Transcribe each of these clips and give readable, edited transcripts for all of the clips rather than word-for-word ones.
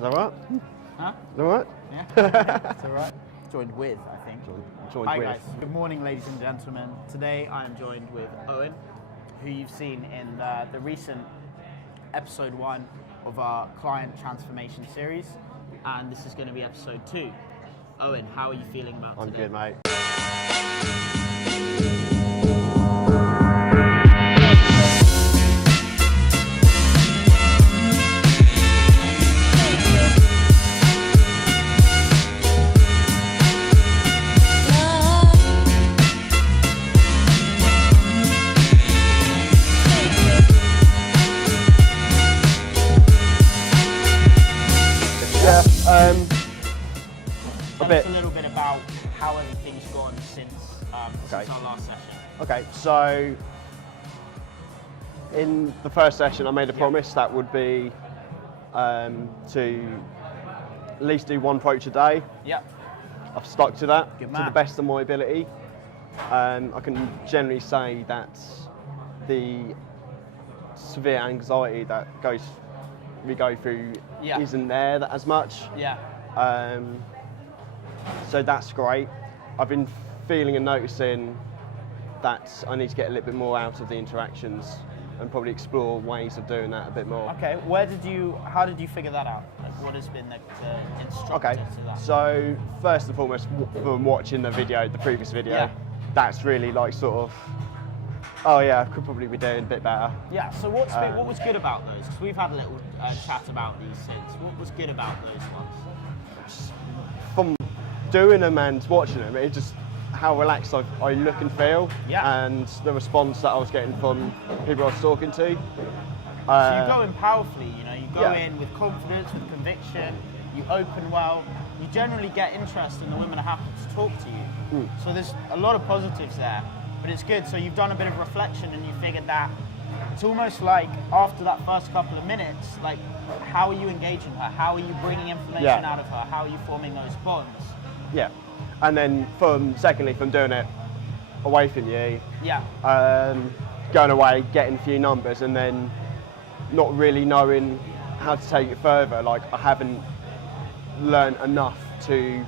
Is that right? Huh? Is that right? Yeah. It's all right. Joined with, I think. Joined Hi with. guys. Good morning, ladies and gentlemen. Today I am joined with Owen, who you've seen in the recent episode 1 of our client transformation series, and this is going to be episode 2. Owen, how are you feeling about I'm today? good, mate. Tell us a little bit about how everything's gone since our last session. Okay, so in the first session I made a promise that would be to at least do one approach a day. Yep. I've stuck to that Good to man. the best of my ability. I can generally say that the severe anxiety that we go through isn't there as much. Yeah. So that's great. I've been feeling and noticing that I need to get a little bit more out of the interactions and probably explore ways of doing that a bit more. Okay, how did you figure that out? Like, what has been the instructor to that? So first and foremost, from watching the previous video, that's really like sort of, oh yeah, I could probably be doing a bit better. Yeah, so what was good about those? Because we've had a little chat about these since. What was good about those ones? From doing them and watching them, it's just how relaxed I look and feel, and the response that I was getting from people I was talking to. So you go in powerfully, you go in with confidence, with conviction, you open well, you generally get interest and the women are happy to talk to you. So there's a lot of positives there, but it's good. So you've done a bit of reflection and you figured that it's almost like after that first couple of minutes, like how are you engaging her? How are you bringing information out of her? How are you forming those bonds? Yeah, and then secondly, from doing it away from you, going away, getting a few numbers, and then not really knowing how to take it further. Like I haven't learned enough to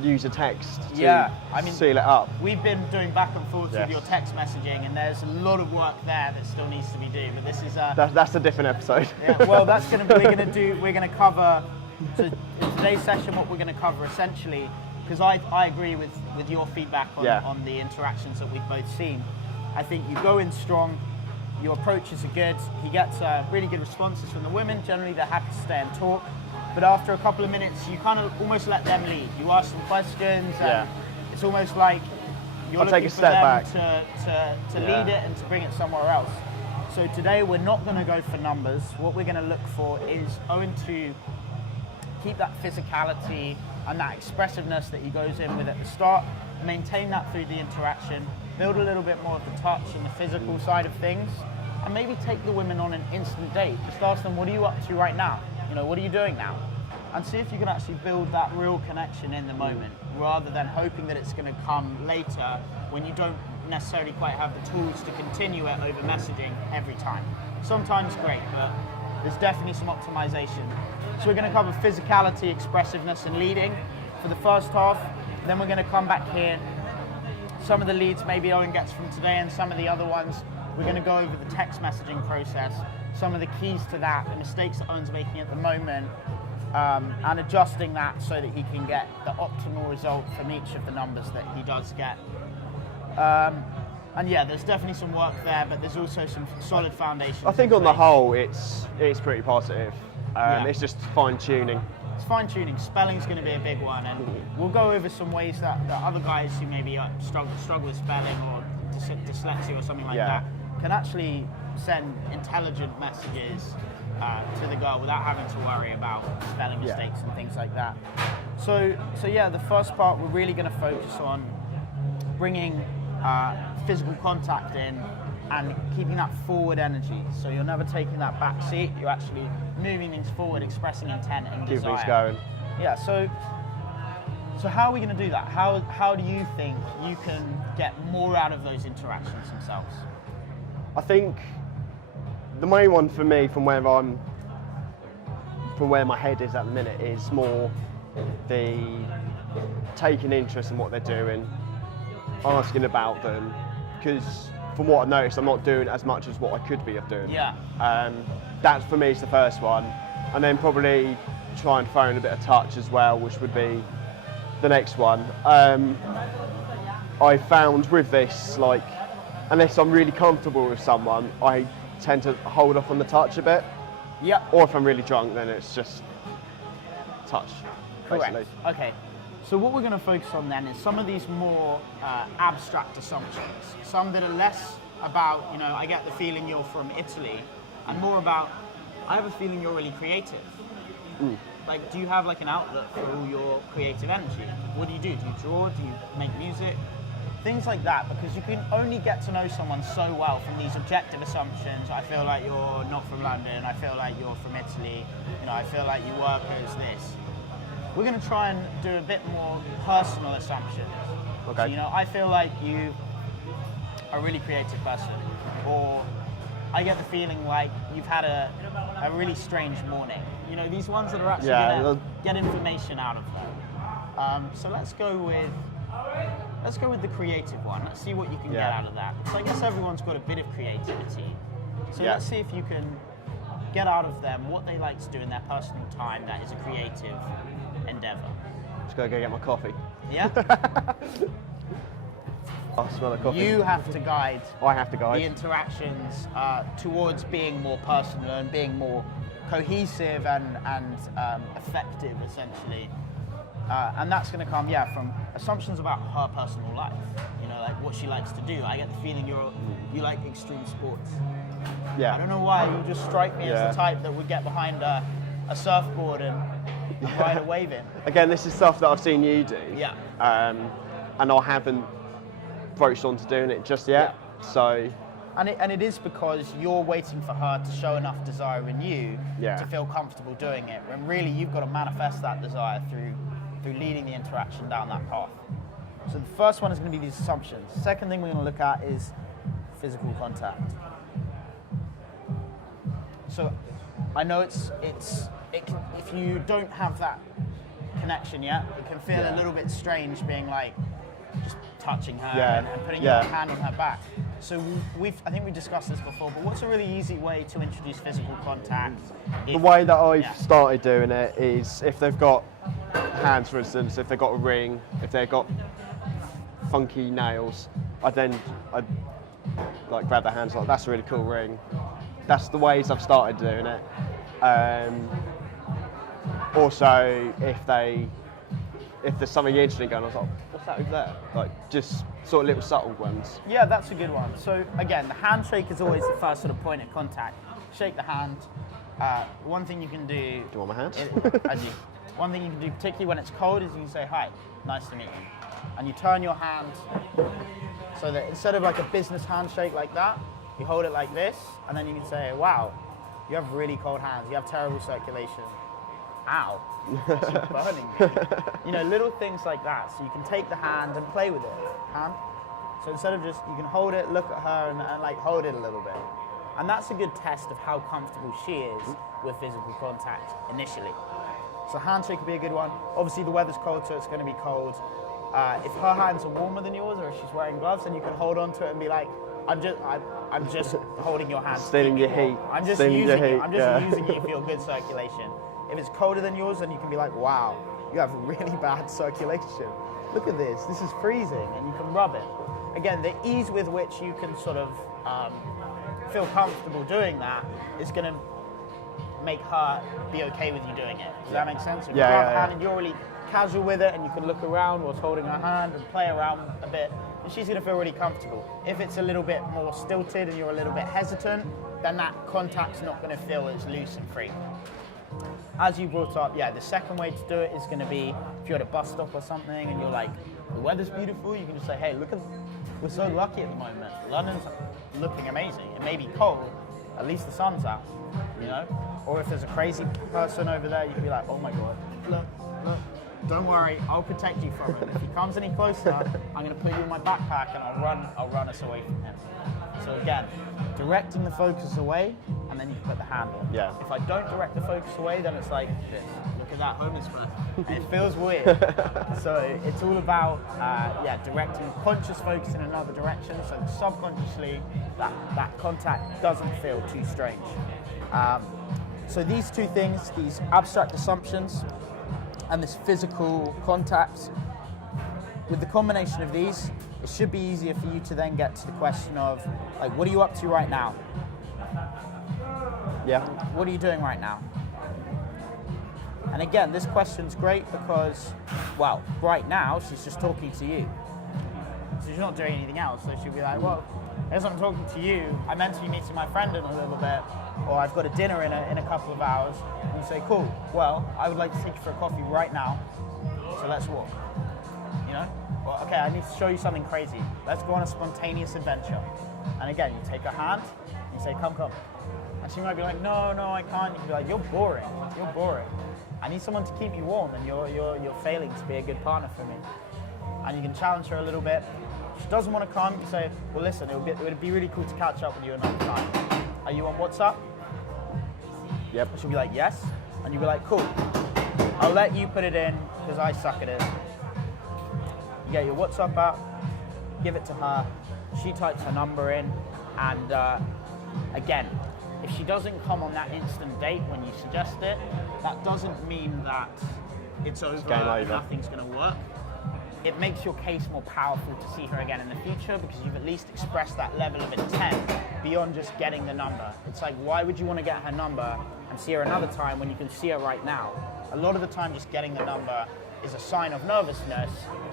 use a text to seal it up. We've been doing back and forth with your text messaging, and there's a lot of work there that still needs to be done. But this is that's a different episode. Yeah, well, we're gonna cover. So in today's session, what we're going to cover essentially, because I agree with your feedback on the interactions that we've both seen. I think you go in strong, your approaches are good, he gets really good responses from the women. Generally, they're happy to stay and talk. But after a couple of minutes, you kind of almost let them lead. You ask them questions, and it's almost like you're looking for them to lead it and to bring it somewhere else. So today, we're not going to go for numbers. What we're going to look for is Owen to keep that physicality and that expressiveness that he goes in with at the start, maintain that through the interaction, build a little bit more of the touch and the physical side of things, and maybe take the women on an instant date. Just ask them, what are you up to right now? What are you doing now? And see if you can actually build that real connection in the moment, rather than hoping that it's going to come later when you don't necessarily quite have the tools to continue it over messaging every time. Sometimes great, but there's definitely some optimization. So we're going to cover physicality, expressiveness, and leading for the first half. Then we're going to come back here. Some of the leads maybe Owen gets from today, and some of the other ones, we're going to go over the text messaging process, some of the keys to that, the mistakes that Owen's making at the moment, and adjusting that so that he can get the optimal result from each of the numbers that he does get. And yeah, there's definitely some work there, but there's also some solid foundations. I think on the whole, it's pretty positive. It's just fine-tuning. It's fine-tuning. Spelling's going to be a big one, and we'll go over some ways that other guys who maybe struggle with spelling or dyslexia or something like that can actually send intelligent messages to the girl without having to worry about spelling mistakes and things like that. So yeah, the first part, we're really going to focus on bringing physical contact in and keeping that forward energy. So you're never taking that back seat, you're actually moving things forward, expressing intent and desire. Keep things going. Yeah, so how are we going to do that? How do you think you can get more out of those interactions themselves? I think the main one for me, from where I'm from where my head is at the minute is more the taking interest in what they're doing, asking about them, because from what I've noticed, I'm not doing as much as what I could be of doing. Yeah. That for me is the first one, and then probably try and throw in a bit of touch as well, which would be the next one. I found with this, like, unless I'm really comfortable with someone, I tend to hold off on the touch a bit. Yeah. Or if I'm really drunk, then it's just touch, basically. Correct. Okay. So what we're going to focus on then is some of these more abstract assumptions. Some that are less about, you know, I get the feeling you're from Italy, and more about, I have a feeling you're really creative. Like, do you have like an outlet for all your creative energy? What do you do? Do you draw? Do you make music? Things like that, because you can only get to know someone so well from these objective assumptions. I feel like you're not from London. I feel like you're from Italy. You know, I feel like you work as this. We're going to try and do a bit more personal assumptions. Okay. So, you know, I feel like you are a really creative person, or I get the feeling like you've had a really strange morning. You know, these ones that are actually going to get information out of them. So let's go with the creative one. Let's see what you can get out of that. So I guess everyone's got a bit of creativity. So let's see if you can get out of them what they like to do in their personal time that is a creative endeavor. Just gotta go get my coffee. Yeah? I smell the coffee. You have to guide. I have to guide the interactions towards being more personal and being more cohesive and effective, essentially. And that's going to come, from assumptions about her personal life. You know, like what she likes to do. I get the feeling you like extreme sports. Yeah. I don't know why, you just strike me as the type that would get behind a surfboard and ride a wave in. Again, this is stuff that I've seen you do. Yeah. And I haven't broached on to doing it just yet. Yeah. So. And it is because you're waiting for her to show enough desire in you to feel comfortable doing it. When really you've got to manifest that desire through leading the interaction down that path. So the first one is going to be these assumptions. The second thing we're going to look at is physical contact. So I know it can, if you don't have that connection yet, it can feel a little bit strange being like just touching her and putting your hand on her back. So I think we discussed this before, but what's a really easy way to introduce physical contact? The way that I've started doing it is if they've got hands, for instance, if they've got a ring, if they've got funky nails, I'd like grab their hands like, that's a really cool ring. That's the ways I've started doing it. Also, if there's something interesting going on, I was like, what's that over there? Like, just sort of little subtle ones. Yeah, that's a good one. So again, the handshake is always the first sort of point of contact. Shake the hand. One thing you can do... Do you want my hand? One thing you can do, particularly when it's cold, is you can say, hi, nice to meet you. And you turn your hand so that instead of like a business handshake like that, you hold it like this, and then you can say, wow, you have really cold hands, you have terrible circulation. Ow, it's burning me. You know, little things like that. So you can take the hand and play with it. Hand. So instead of just, you can hold it, look at her, and like hold it a little bit. And that's a good test of how comfortable she is with physical contact initially. So handshake would be a good one. Obviously the weather's cold, so it's going to be cold. If her hands are warmer than yours, or if she's wearing gloves, then you can hold on to it and be like, I'm just holding your hand. Stealing your heat. I'm just using you. I'm just using you for your good circulation. If it's colder than yours, then you can be like, wow, you have really bad circulation. Look at this. This is freezing, and you can rub it. Again, the ease with which you can sort of feel comfortable doing that is going to make her be okay with you doing it. Does that make sense? If you grab her hand and you're really casual with it, and you can look around whilst holding her hand and play around a bit, and she's going to feel really comfortable. If it's a little bit more stilted and you're a little bit hesitant, then that contact's not going to feel as loose and free. As you brought up, the second way to do it is going to be if you're at a bus stop or something and you're like, the weather's beautiful, you can just say, hey, we're so lucky at the moment. London's looking amazing. It may be cold, at least the sun's out, you know? Or if there's a crazy person over there, you can be like, oh my God, look, don't worry, I'll protect you from him. If he comes any closer, I'm going to put you in my backpack and I'll run us away from him. So again, directing the focus away, and then you put the hand on. Yeah. If I don't direct the focus away, then it's like this. Look at that homeless person. And it feels weird. So it's all about directing conscious focus in another direction, so subconsciously that contact doesn't feel too strange. So these two things, these abstract assumptions and this physical contact, with the combination of these, it should be easier for you to then get to the question of, like, what are you up to right now? Yeah. What are you doing right now? And again, this question's great because, well, right now she's just talking to you. So she's not doing anything else. So she'll be like, well, as I'm talking to you, I'm meant to be meeting my friend in a little bit, or I've got a dinner in a couple of hours. And you say, cool, well, I would like to take you for a coffee right now, so let's walk. You know? Well, okay, I need to show you something crazy. Let's go on a spontaneous adventure. And again, you take her hand, and you say, come. And she might be like, no, I can't. You can be like, you're boring. I need someone to keep me warm, and you're failing to be a good partner for me. And you can challenge her a little bit. If she doesn't want to come, you say, well, listen, it would be really cool to catch up with you another time. Are you on WhatsApp? Yep. She'll be like, yes. And you'll be like, cool. I'll let you put it in, because I suck at it. You get your WhatsApp app, give it to her. She types her number in, and again, if she doesn't come on that instant date when you suggest it, that doesn't mean that it's over and nothing's going to work. It makes your case more powerful to see her again in the future, because you've at least expressed that level of intent beyond just getting the number. It's like, why would you want to get her number and see her another time when you can see her right now? A lot of the time, just getting the number is a sign of nervousness,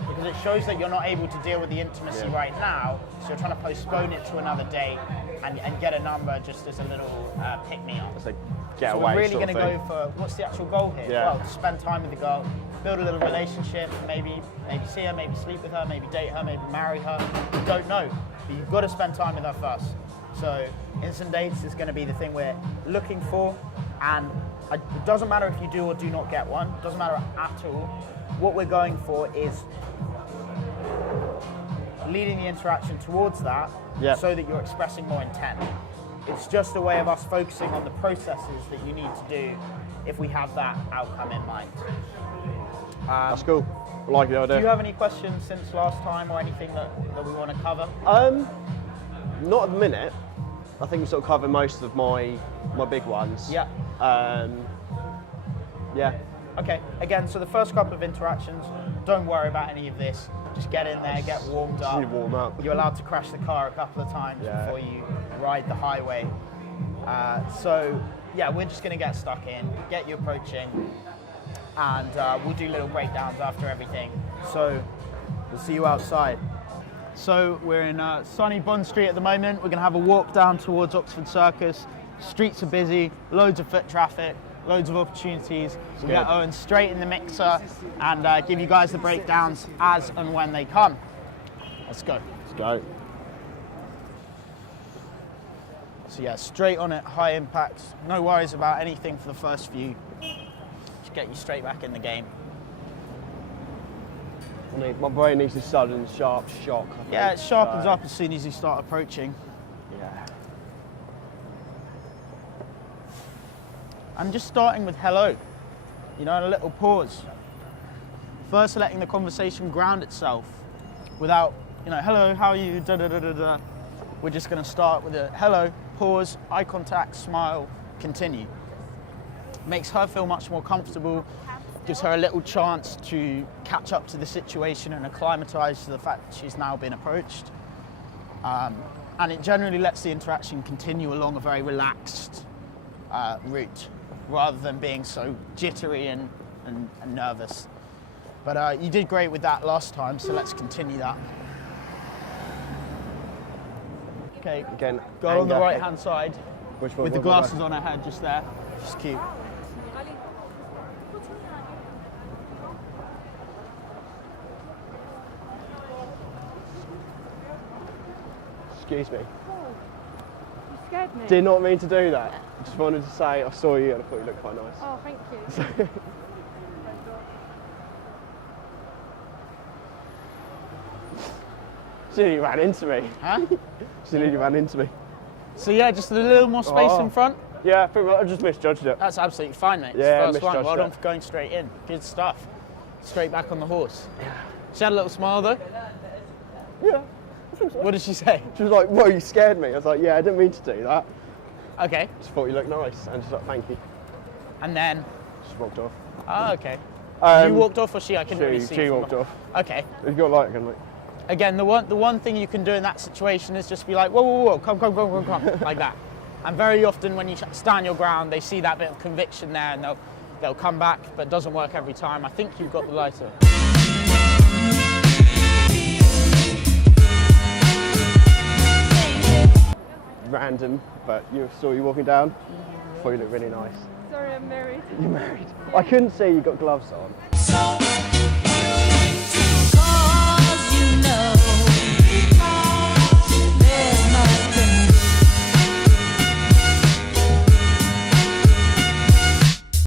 because it shows that you're not able to deal with the intimacy right now, so you're trying to postpone it to another day and get a number just as a little pick-me-up. It's like get so away. we're really going to go for, what's the actual goal here? Yeah. Well, to spend time with the girl, build a little relationship, maybe see her, maybe sleep with her, maybe date her, maybe marry her. You don't know, but you've got to spend time with her first. So instant dates is going to be the thing we're looking for, and it doesn't matter if you do or do not get one, it doesn't matter at all. What we're going for is leading the interaction towards that, so that you're expressing more intent. It's just a way of us focusing on the processes that you need to do if we have that outcome in mind. That's cool. I like the idea. Do you have any questions since last time, or anything that we want to cover? Not at the minute. I think we sort of covered most of my big ones. Yeah. Yeah. Okay, again, so the first couple of interactions, don't worry about any of this. Just get in there, get warmed up. Just warm up. You're allowed to crash the car a couple of times before you ride the highway. So, yeah, we're just going to get stuck in, get you approaching, and we'll do little breakdowns after everything. So, we'll see you outside. So, we're in sunny Bond Street at the moment. We're going to have a walk down towards Oxford Circus. Streets are busy, loads of foot traffic, loads of opportunities. We'll get Owen straight in the mixer and give you guys the breakdowns as and when they come. Let's go. Let's go. So yeah, straight on it, high impact. No worries about anything for the first few. Just get you straight back in the game. My brain needs a sudden, sharp shock. Yeah, it sharpens up as soon as you start approaching. Yeah. And just starting with hello, you know, and a little pause. First, letting the conversation ground itself without, you know, hello, how are you, da da da da da. We're just going to start with a hello, pause, eye contact, smile, continue. Makes her feel much more comfortable, gives her a little chance to catch up to the situation and acclimatise to the fact that she's now been approached. And it generally lets the interaction continue along a very relaxed route, rather than being so jittery and nervous. But you did great with that last time, so let's continue that. Okay, Again, go on the right hand side. Which one? With the glasses on her head, just there. Just cute. Excuse me. You scared me. Did not mean to do that. Just wanted to say I saw you and I thought you looked quite nice. Oh, thank you. She nearly ran into me. Huh? She nearly ran into me. So yeah, just a little more space in front. Yeah, pretty much. I just misjudged it. That's absolutely fine, mate. Yeah, It's first one. Well done misjudged for going straight in. Good stuff. Straight back on the horse. She had a little smile though. Yeah. What did she say? She was like, whoa, you scared me. I was like, yeah, I didn't mean to do that. Okay. Just thought you looked nice. And she's like, thank you. And then? She walked off. Oh, okay. You walked off or she? I couldn't really see. She walked off. Okay. You've got light again, mate. Again, the one thing you can do in that situation is just be like, whoa, whoa, whoa, come, like that. And very often when you stand your ground, they see that bit of conviction there and they'll come back, but it doesn't work every time. I think you've got the lighter. Random, but you saw you walking down. Thought you looked really nice. Sorry, I'm married. You're married? I couldn't see you got gloves on. So, 'cause you know